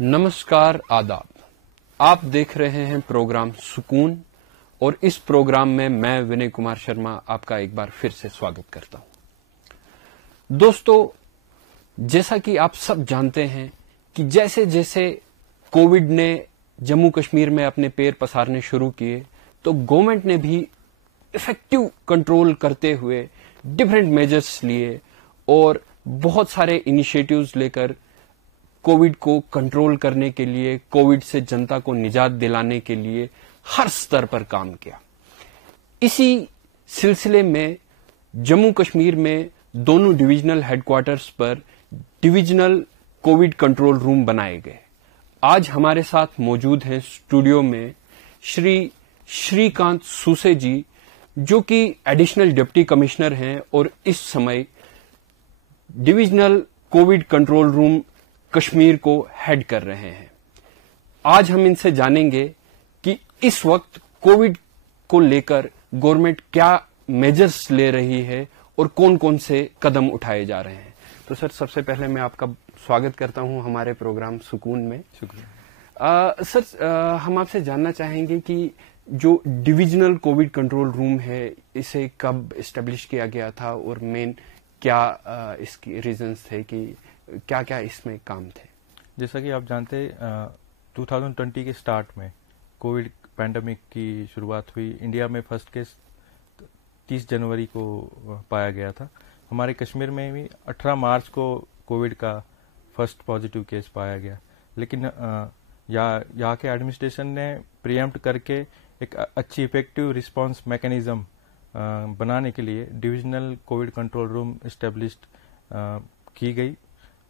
नमस्कार, आदाब। आप देख रहे हैं प्रोग्राम सुकून और इस प्रोग्राम में मैं विनय कुमार शर्मा आपका एक बार फिर से स्वागत करता हूं। दोस्तों, जैसा कि आप सब जानते हैं कि जैसे जैसे कोविड ने जम्मू कश्मीर में अपने पैर पसारने शुरू किए तो गवर्नमेंट ने भी इफेक्टिव कंट्रोल करते हुए डिफरेंट मेजर्स लिए और बहुत सारे इनिशिएटिव्स लेकर कोविड को कंट्रोल करने के लिए, कोविड से जनता को निजात दिलाने के लिए हर स्तर पर काम किया। इसी सिलसिले में जम्मू कश्मीर में दोनों डिविजनल हेडक्वार्टर्स पर डिविजनल कोविड कंट्रोल रूम बनाए गए। आज हमारे साथ मौजूद हैं स्टूडियो में श्री श्रीकांत सूसे जी, जो कि एडिशनल डिप्टी कमिश्नर हैं और इस समय divisional COVID control room Kashmir को हेड कर रहे हैं। आज हम इनसे जानेंगे कि इस वक्त कोविड को लेकर गवर्नमेंट क्या मेजर्स ले रही है और कौन कौन से कदम उठाए जा रहे हैं। तो सर, सबसे पहले मैं आपका स्वागत करता हूं हमारे प्रोग्राम सुकून में। शुक्रिया। सर, हम आपसे जानना चाहेंगे कि जो डिविजनल कोविड कंट्रोल रूम है, इसे कब एस्टेब्लिश किया गया था और मेन क्या इसकी रीजंस थे कि क्या क्या इसमें काम थे। जैसा कि आप जानते 2020 के स्टार्ट में कोविड पैंडेमिक की शुरुआत हुई। इंडिया में फर्स्ट केस 30 जनवरी को पाया गया था। हमारे कश्मीर में भी 18 मार्च को कोविड का फर्स्ट पॉजिटिव केस पाया गया। लेकिन यहाँ के एडमिनिस्ट्रेशन ने प्रीएम्प्ट करके एक अच्छी इफेक्टिव रिस्पांस मैकेनिज्म बनाने के लिए divisional COVID control room established की गई।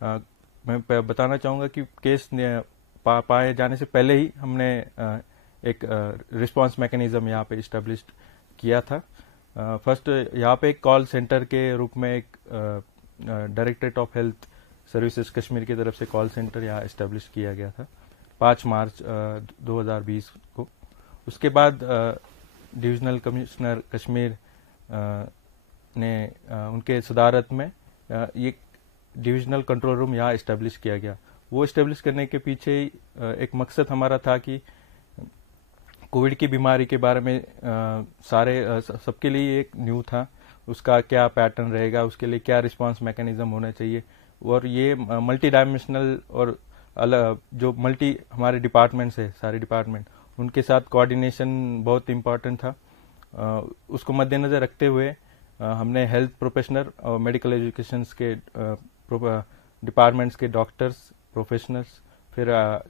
मैं बताना चाहूंगा कि केस पाए जाने से पहले ही हमने एक रिस्पांस मैकेनिज्म यहाँ पे एस्टेब्लिश्ड किया था। फर्स्ट यहाँ पे एक कॉल सेंटर के रूप में एक directorate of health services Kashmir की तरफ से कॉल सेंटर यहाँ एस्टेब्लिश किया गया था 5 मार्च 2020 को। उसके बाद डिविजनल कमिश्नर कश्मीर ने उनके सदारत में ये डिविजनल कंट्रोल रूम यहाँ एस्टेब्लिश किया गया। वो एस्टेब्लिश करने के पीछे एक मकसद हमारा था कि कोविड की बीमारी के बारे में सबके लिए एक न्यू था, उसका क्या पैटर्न रहेगा, उसके लिए क्या रिस्पांस मैकेनिज्म होना चाहिए। और ये मल्टी डायमेंशनल और जो मल्टी हमारे डिपार्टमेंट्स है, सारे डिपार्टमेंट, उनके साथ कोऑर्डिनेशन बहुत इम्पोर्टेंट था। उसको मद्देनजर रखते हुए हमने हेल्थ प्रोफेशनल और मेडिकल एजुकेशन के डिपार्टमेंट्स के डॉक्टर्स, प्रोफेशनल्स, फिर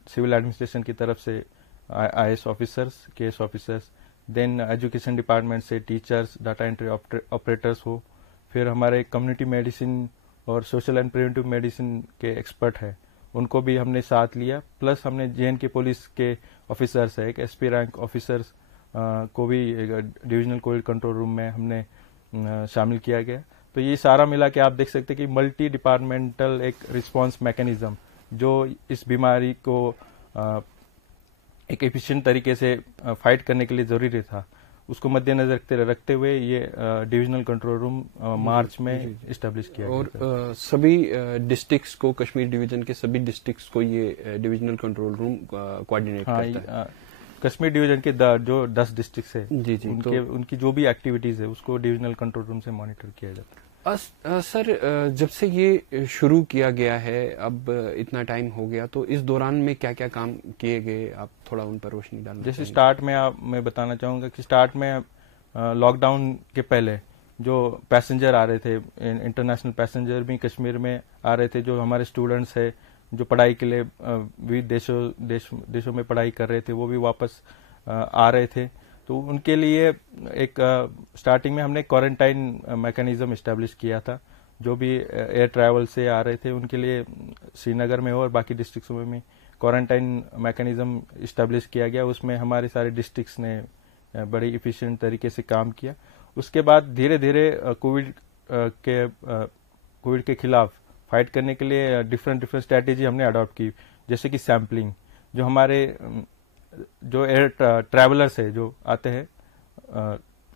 सिविल एडमिनिस्ट्रेशन की तरफ से IAS officers, KS officers, then education department से टीचर्स, डाटा एंट्री ऑपरेटर्स हो, फिर हमारे कम्युनिटी मेडिसिन और सोशल एंड प्रिवेंटिव मेडिसिन के एक्सपर्ट है, उनको भी हमने साथ लिया। प्लस हमने जेएनके पुलिस के ऑफिसर्स है, एक एसपी रैंक ऑफिसर्स को भी डिविजनल कोविड कंट्रोल रूम में हमने शामिल किया गया। तो ये सारा मिला के आप देख सकते हैं कि मल्टी डिपार्टमेंटल एक रिस्पांस मैकेनिज्म जो इस बीमारी को एक एफिशिएंट तरीके से फाइट करने के लिए जरूरी था, उसको मद्देनजर रखते हुए ये डिविजनल कंट्रोल रूम मार्च में एस्टेब्लिश किया गया। और सभी डिस्ट्रिक्ट्स को, कश्मीर डिवीजन के सभी डिस्ट्रिक्ट्स को ये डिविजनल कंट्रोल रूम कोऑर्डिनेट करता है। कश्मीर डिवीजन के जो 10 डिस्ट्रिक्ट है जी, उनकी जो भी एक्टिविटीज है उसको डिविजनल कंट्रोल रूम से मॉनिटर किया जाता है। सर, जब से ये शुरू किया गया है, अब इतना टाइम हो गया, तो इस दौरान में क्या क्या काम किए गए, आप थोड़ा उन पर रोशनी डालना। जैसे स्टार्ट में मैं बताना चाहूंगा कि स्टार्ट में लॉकडाउन के पहले जो पैसेंजर आ रहे थे, इंटरनेशनल पैसेंजर भी कश्मीर में आ रहे थे, जो हमारे स्टूडेंट्स है जो पढ़ाई के लिए विविध देशों में पढ़ाई कर रहे थे, वो भी वापस आ रहे थे। तो उनके लिए एक स्टार्टिंग में हमने क्वारंटाइन मैकेनिज्म एस्टेब्लिश किया था। जो भी एयर ट्रैवल से आ रहे थे उनके लिए श्रीनगर में और बाकी डिस्ट्रिक्ट्स में भी क्वारंटाइन मैकेनिज्म एस्टेब्लिश किया गया। उसमें हमारे सारे डिस्ट्रिक्ट्स ने बड़ी इफिशिएंट तरीके से काम किया। उसके बाद धीरे धीरे कोविड के खिलाफ फाइट करने के लिए डिफरेंट स्ट्रेटेजी हमने अडॉप्ट की। जैसे कि सैम्पलिंग, जो हमारे जो एयर ट्रैवलर्स है जो आते हैं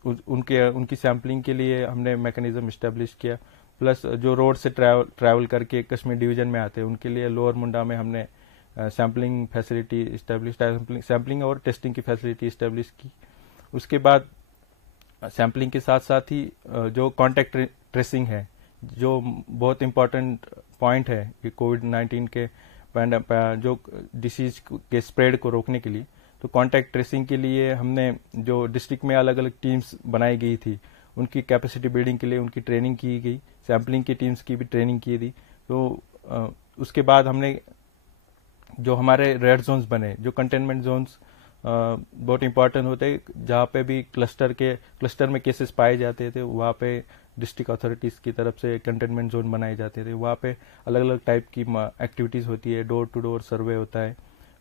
उनकी सैम्पलिंग के लिए हमने मैकेनिज्म एस्टेब्लिश किया। प्लस जो रोड से ट्रैवल करके कश्मीर डिवीजन में आते हैं उनके लिए लोअर मुंडा में हमने सैम्पलिंग फैसिलिटी इस्टेब्लिश, सैम्पलिंग और टेस्टिंग की फैसिलिटी इस्टेब्लिश की। उसके बाद सैम्पलिंग के साथ साथ ही जो कॉन्टैक्ट ट्रेसिंग है, जो बहुत इम्पोर्टेंट पॉइंट है कि कोविड-19 के जो डिसीज के स्प्रेड को रोकने के लिए, तो कॉन्टैक्ट ट्रेसिंग के लिए हमने जो डिस्ट्रिक्ट में अलग अलग टीम्स बनाई गई थी, उनकी कैपेसिटी बिल्डिंग के लिए उनकी ट्रेनिंग की गई, सैम्पलिंग की टीम्स की भी ट्रेनिंग की थी। तो उसके बाद हमने जो हमारे रेड जोन्स बने, जो कंटेनमेंट जोन्स बहुत इंपॉर्टेंट होते हैं, जहाँ पे भी क्लस्टर में केसेस पाए जाते थे, वहाँ पे डिस्ट्रिक्ट अथॉरिटीज की तरफ से कंटेनमेंट जोन बनाए जाते थे। वहाँ पे अलग अलग टाइप की एक्टिविटीज होती है, डोर टू डोर सर्वे होता है,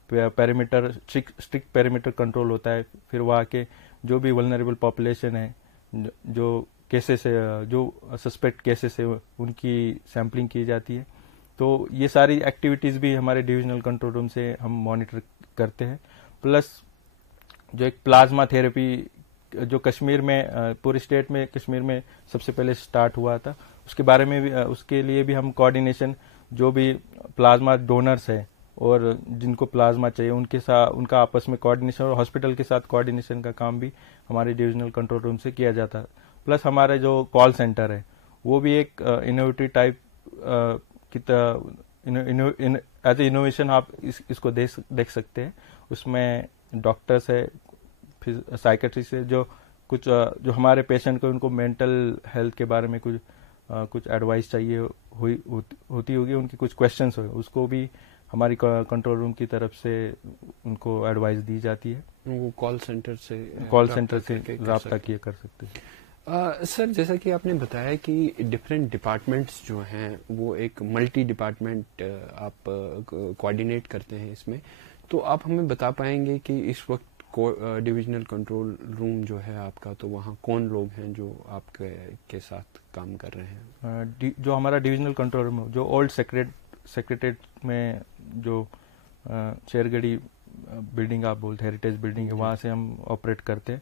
पेरीमीटर स्ट्रिक्ट पेरीमीटर कंट्रोल होता है, फिर वहाँ के जो भी वल्नरेबल पॉपुलेशन है, जो केसेस है, जो सस्पेक्ट केसेस है, उनकी सैम्पलिंग की जाती है। तो ये सारी एक्टिविटीज भी हमारे डिविजनल कंट्रोल रूम से हम मॉनिटर करते हैं। प्लस जो एक प्लाज्मा थेरेपी जो कश्मीर में, पूरे स्टेट में कश्मीर में सबसे पहले स्टार्ट हुआ था, उसके बारे में भी, उसके लिए भी हम कोऑर्डिनेशन, जो भी प्लाज्मा डोनर्स है और जिनको प्लाज्मा चाहिए उनके साथ, उनका आपस में कोऑर्डिनेशन और हॉस्पिटल के साथ कोऑर्डिनेशन का काम भी हमारे डिविजनल कंट्रोल रूम से किया जाता है। प्लस हमारे जो कॉल सेंटर है, वो भी एक innovative type as a innovation आप इसको देख सकते हैं। उसमें डॉक्टर्स है, फिर साइकेट्रिस्ट है, जो हमारे पेशेंट को, उनको मेंटल हेल्थ के बारे में कुछ एडवाइस चाहिए होती होगी, उनकी कुछ क्वेश्चंस हो, उसको भी हमारी कंट्रोल रूम की तरफ से उनको एडवाइस दी जाती है। वो कॉल सेंटर से राब्ता किए कर सकते हैं। सर, जैसा कि आपने बताया कि डिफरेंट डिपार्टमेंट्स जो हैं वो एक मल्टी डिपार्टमेंट आप कोऑर्डिनेट करते हैं इसमें, तो आप हमें बता पाएंगे कि इस वक्त डिविजनल कंट्रोल रूम जो है आपका, तो वहाँ कौन लोग हैं जो आपके साथ काम कर रहे हैं? जो हमारा डिविजनल कंट्रोल रूम, जो ओल्ड सेक्रेटरीट में जो शेरगढ़ी बिल्डिंग आप बोलते, हेरिटेज बिल्डिंग है, वहाँ से हम ऑपरेट करते हैं।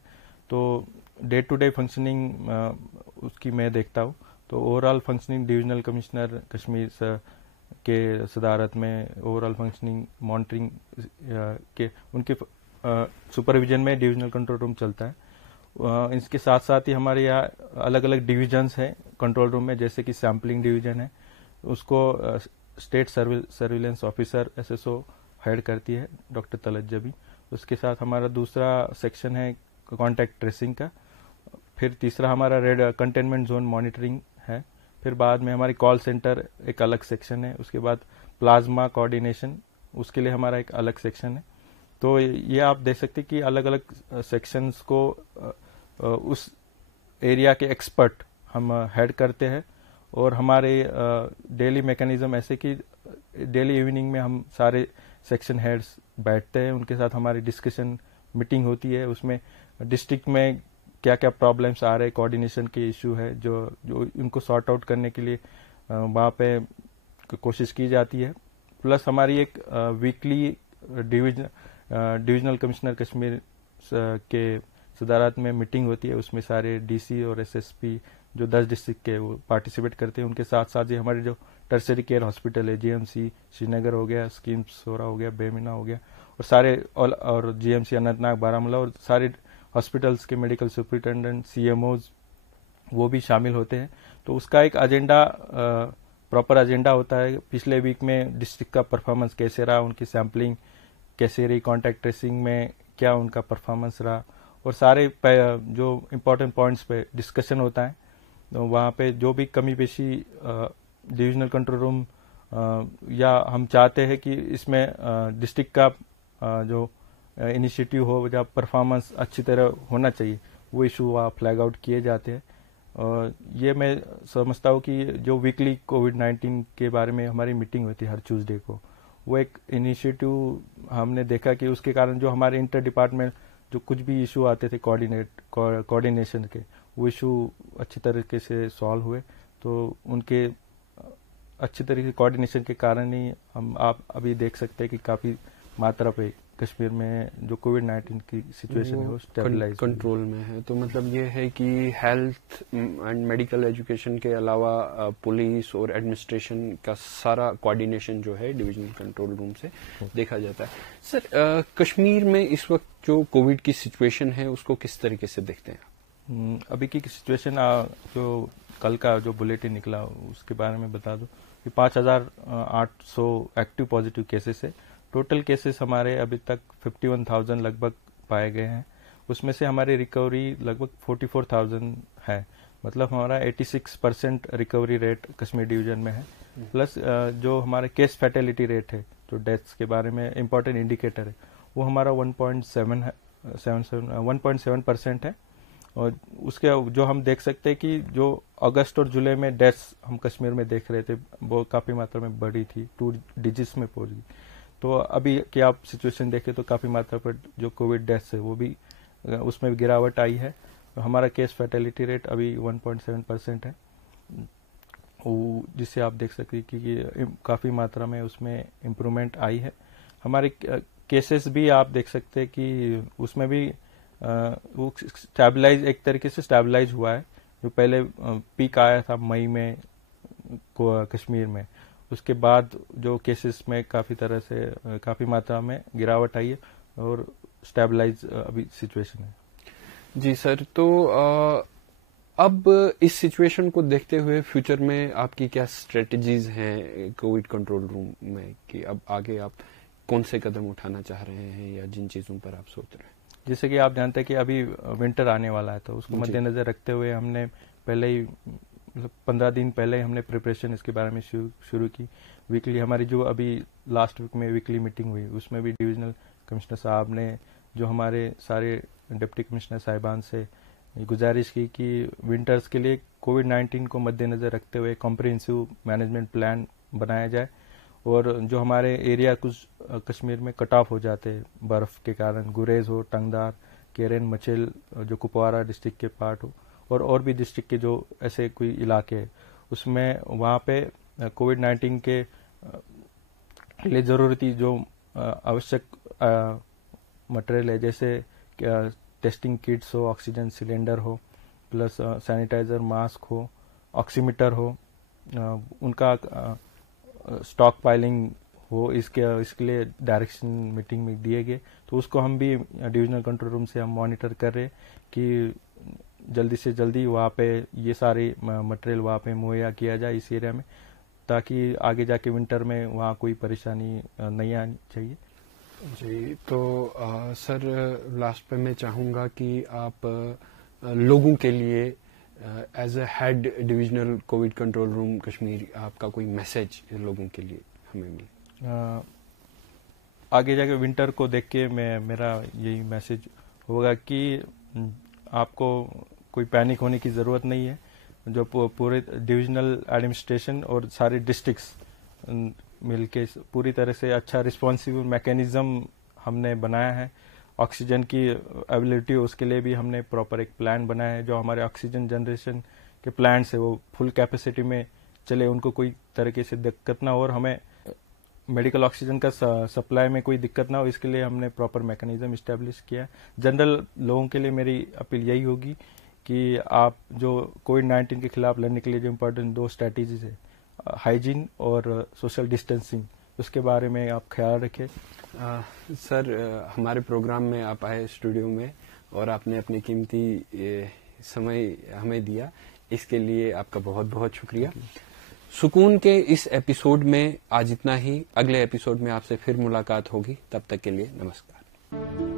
तो डे टू डे फंक्शनिंग उसकी मैं देखता हूँ। तो overall functioning divisional commissioner Kashmir के सदारत में ओवरऑल फंक्शनिंग मॉनिटरिंग के उनके सुपरविजन में डिविजनल कंट्रोल रूम चलता है। इसके साथ साथ ही हमारे यहाँ अलग अलग डिविजन्स हैं कंट्रोल रूम में, जैसे कि सैम्पलिंग डिवीजन है, उसको state surveillance officer SSO head करती है, डॉक्टर तलज्जबी। उसके साथ हमारा दूसरा सेक्शन है कॉन्टैक्ट ट्रेसिंग का, फिर तीसरा हमारा रेड कंटेनमेंट जोन मॉनिटरिंग है, फिर बाद में हमारी कॉल सेंटर एक अलग सेक्शन है, उसके बाद प्लाज्मा कोऑर्डिनेशन, उसके लिए हमारा एक अलग सेक्शन है। तो ये आप देख सकते हैं कि अलग अलग सेक्शंस को उस एरिया के एक्सपर्ट हम हेड करते हैं, और हमारे डेली मैकेनिज्म ऐसे कि डेली इवनिंग में हम सारे सेक्शन हेड्स बैठते हैं, उनके साथ हमारी डिस्कशन मीटिंग होती है। उसमें डिस्ट्रिक्ट में क्या क्या प्रॉब्लम्स आ रहे हैं, कोऑर्डिनेशन के इशू है, जो उनको सॉर्ट आउट करने के लिए वहाँ पे कोशिश की जाती है। प्लस हमारी एक वीकली डिविजनल कमिश्नर कश्मीर के सदारत में मीटिंग होती है, उसमें सारे DC और SSP जो 10 डिस्ट्रिक्ट के वो पार्टिसिपेट करते हैं। उनके साथ साथ ही हमारे जो टर्सरी केयर हॉस्पिटल है, GMC श्रीनगर हो गया, स्कीम सोरा हो गया, बेमिना हो गया, और सारे और GMC अनंतनाग बारामूला, और सारे हॉस्पिटल्स के मेडिकल सुपरिटेंडेंट CMOs वो भी शामिल होते हैं। तो उसका एक एजेंडा, प्रॉपर एजेंडा होता है। पिछले वीक में डिस्ट्रिक्ट का परफॉर्मेंस कैसे रहा, उनकी सैम्पलिंग कैसे रही, कॉन्टैक्ट ट्रेसिंग में क्या उनका परफॉर्मेंस रहा, और सारे जो इम्पोर्टेंट पॉइंट्स पे डिस्कशन होता है। तो वहाँ पे जो भी कमी पेशी डिविजनल कंट्रोल रूम या हम चाहते हैं कि इसमें डिस्ट्रिक्ट का जो इनिशिएटिव हो, या परफॉर्मेंस अच्छी तरह होना चाहिए, वो इशू वहाँ फ्लैग आउट किए जाते हैं। और ये मैं समझता हूँ कि जो वीकली कोविड-19 के बारे में हमारी मीटिंग होती है हर ट्यूसडे को, वो एक इनिशिएटिव हमने देखा कि उसके कारण जो हमारे इंटर डिपार्टमेंट जो कुछ भी इशू आते थे कोऑर्डिनेशन के, वो इशू अच्छी तरीके से सॉल्व हुए। तो उनके अच्छी तरीके से कोऑर्डिनेशन के कारण ही आप अभी देख सकते हैं कि काफ़ी मात्रा पे कश्मीर में जो कोविड-19 की सिचुएशन है वो स्टेबलाइज कंट्रोल में है। तो मतलब ये है कि हेल्थ एंड मेडिकल एजुकेशन के अलावा पुलिस और एडमिनिस्ट्रेशन का सारा कोऑर्डिनेशन जो है डिविजनल कंट्रोल रूम से देखा जाता है। सर, कश्मीर में इस वक्त जो कोविड की सिचुएशन है उसको किस तरीके से देखते हैं? अभी की सिचुएशन जो कल का जो बुलेटिन निकला उसके बारे में बता दो कि 5,800 एक्टिव पॉजिटिव केसेस है। टोटल केसेस हमारे अभी तक 51,000 लगभग पाए गए हैं। उसमें से हमारी रिकवरी लगभग 44,000 है। मतलब हमारा 86% रिकवरी रेट कश्मीर डिवीजन में है। प्लस जो हमारे केस फैटेलिटी रेट है, जो डेथ्स के बारे में इम्पोर्टेंट इंडिकेटर है, वो हमारा 1.7% है। और उसके जो हम देख सकते हैं कि जो अगस्त और जुलाई में डेथ्स हम कश्मीर में देख रहे थे वो काफी मात्रा में बढ़ी थी, 2 डिजिट्स में पहुंच गई। तो अभी की आप सिचुएशन देखें तो काफी मात्रा पर जो कोविड डेथ्स है वो भी उसमें भी गिरावट आई है। तो हमारा केस फैटेलिटी रेट अभी 1.7% है, जिससे आप देख सकते हैं कि काफी मात्रा में उसमें इम्प्रूवमेंट आई है। हमारे केसेस भी आप देख सकते हैं कि उसमें भी वो स्टेबलाइज, एक तरीके से स्टेबलाइज हुआ है। जो पहले पीक आया था मई में कश्मीर में, उसके बाद जो केसेस में काफी मात्रा में गिरावट आई है और स्टेबलाइज अभी सिचुएशन है। जी सर, तो अब इस सिचुएशन को देखते हुए फ्यूचर में आपकी क्या स्ट्रेटजीज हैं कोविड कंट्रोल रूम में कि अब आगे आप कौन से कदम उठाना चाह रहे हैं या जिन चीजों पर आप सोच रहे हैं? जैसे कि आप जानते हैं कि अभी विंटर आने वाला है, तो उसको मद्देनजर रखते हुए हमने पहले ही 15 दिन पहले हमने प्रिपरेशन इसके बारे में शुरू की। वीकली हमारी जो अभी लास्ट वीक में वीकली मीटिंग हुई उसमें भी डिविजनल कमिश्नर साहब ने जो हमारे सारे डिप्टी कमिश्नर साहिबान से गुजारिश की कि विंटर्स के लिए कोविड-19 को मद्देनजर रखते हुए कॉम्प्रिहेंसिव मैनेजमेंट प्लान बनाया जाए। और जो हमारे एरिया कुछ कश्मीर में कट ऑफ हो जाते बर्फ के कारण, गुरेज हो, टंगदार, केरन, मचेल, जो कुपवारा डिस्ट्रिक्ट के पार्ट हो और भी डिस्ट्रिक्ट के जो ऐसे कोई इलाके है, उसमें वहाँ पे कोविड-19 के लिए जरूरती जो आवश्यक मटेरियल है, जैसे टेस्टिंग किट्स हो, ऑक्सीजन सिलेंडर हो, प्लस सैनिटाइजर, मास्क हो, ऑक्सीमीटर हो, उनका स्टॉक पाइलिंग हो, इसके लिए डायरेक्शन मीटिंग में दिए गए। तो उसको हम भी डिविजनल कंट्रोल रूम से हम मॉनिटर कर रहे हैं कि जल्दी से जल्दी वहाँ पे ये सारे मटेरियल वहाँ पे मुहैया किया जाए इस एरिया में, ताकि आगे जाके विंटर में वहाँ कोई परेशानी नहीं आनी चाहिए। जी, तो सर लास्ट पे मैं चाहूँगा कि आप लोगों के लिए as a head divisional COVID control room Kashmir आपका कोई मैसेज लोगों के लिए हमें मिले। आगे जाके विंटर को देख के मेरा यही मैसेज होगा कि आपको कोई पैनिक होने की जरूरत नहीं है। जो पूरे डिविजनल एडमिनिस्ट्रेशन और सारे डिस्ट्रिक्ट्स मिलके पूरी तरह से अच्छा रिस्पॉन्सिव मैकेनिज्म हमने बनाया है। ऑक्सीजन की अवेलेबिलिटी उसके लिए भी हमने प्रॉपर एक प्लान बनाया है। जो हमारे ऑक्सीजन जनरेशन के प्लांट्स है वो फुल कैपेसिटी में चले, उनको कोई तरीके से दिक्कत ना हो और हमें मेडिकल ऑक्सीजन का सप्लाई में कोई दिक्कत ना हो, इसके लिए हमने प्रॉपर मैकेनिज्म इस्टेब्लिश किया है। जनरल लोगों के लिए मेरी अपील यही होगी कि आप जो कोविड-19 के खिलाफ लड़ने के लिए जो इम्पोर्टेंट 2 स्ट्रैटेजीज है, हाइजीन और सोशल डिस्टेंसिंग, उसके बारे में आप ख्याल रखें। सर, हमारे प्रोग्राम में आप आए स्टूडियो में और आपने अपने कीमती समय हमें दिया, इसके लिए आपका बहुत बहुत शुक्रिया। सुकून के इस एपिसोड में आज इतना ही। अगले एपिसोड में आपसे फिर मुलाकात होगी, तब तक के लिए नमस्कार।